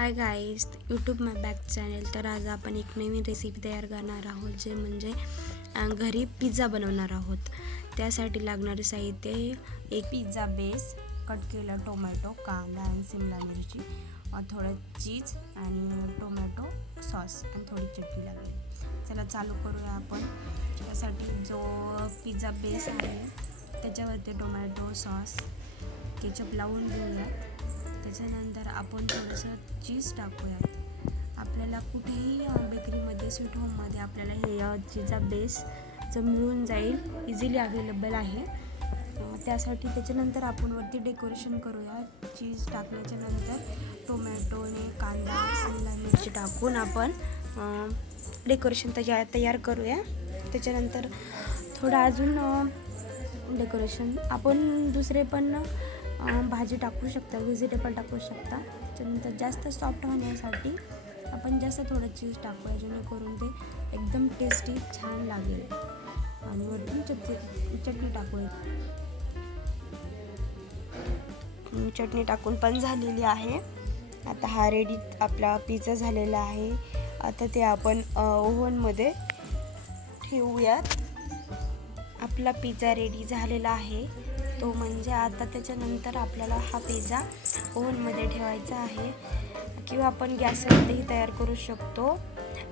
Hi guys, YouTube माय back channel. तर आज आपण एक नवीन रेसिपी तयार करणार आहोत, जे म्हणजे घरी पिझ्झा बनवणार आहोत। त्यासाठी लागणारे साहित्य: एक पिझ्झा बेस, कट केला टोमॅटो, कांदा आणि शिमला मिरची, थोडं चीज आणि टोमॅटो सॉस आणि थोडी चटणी लागेल। चला चालू करूया आपण। त्यासाठी जो पिझ्झा बेस आहे त्याच्यावरती टोमॅटो सॉस केचप लावून घेऊया। त्याच्यानंतर आपण थोडंसं चीज टाकूयात। आपल्याला कुठेही बेकरीमध्ये, स्वीट होममध्ये आपल्याला हे पिझ्झा बेस मिळून जाईल, इझिली अवेलेबल आहे। त्यासाठी त्याच्यानंतर आपण वरती डेकोरेशन करूया। चीज टाकल्याच्या नंतर टोमॅटोने, कांदा, शिमला मिरची टाकून आपण डेकोरेशन तयार करूया। त्याच्यानंतर थोडं अजून डेकोरेशन आपण दुसरे पण भाजी टाकू शकता, व्हेजिटेबल टाकू शकता। त्याच्यानंतर जास्त सॉफ्ट होण्यासाठी आपण जास्त थोडं चीज टाकूया, जेणेकरून ते एकदम टेस्टी छान लागेल। आणि वरतून चटणी टाकूया। चटणी टाकून पण झालेली आहे। आता हा रेडी आपला पिझ्झा झालेला आहे। आता ते आपण ओव्हनमध्ये ठेवूयात। आपला पिझ्झा रेडी झालेला आहे। तो म्हणजे आता त्याच्यानंतर आपल्याला हा पिझ्झा ओव्हनमध्ये ठेवायचा आहे, किंवा आपण गॅसवरतीही तयार करू शकतो।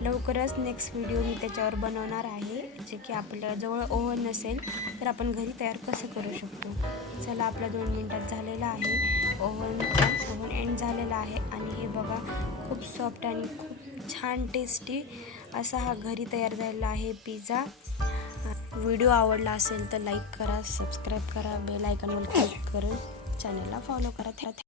लवकरच नेक्स्ट व्हिडिओ मी त्याच्यावर बनवणार आहे, जे की आपल्याजवळ ओव्हन नसेल तर आपण घरी तयार कसं करू शकतो। चला, आपला 2 मिनिटात झालेला आहे। ओव्हन एंड झालेला आहे आणि हे बघा, खूप सॉफ्ट आणि खूप छान टेस्टी असा हा घरी तयार झालेला आहे पिझ्झा। व्हिडिओ आवडला असेल तर लाईक करा, सबस्क्राईब करा, बेल आयकॉनवर क्लिक करून चॅनलला फॉलो करा।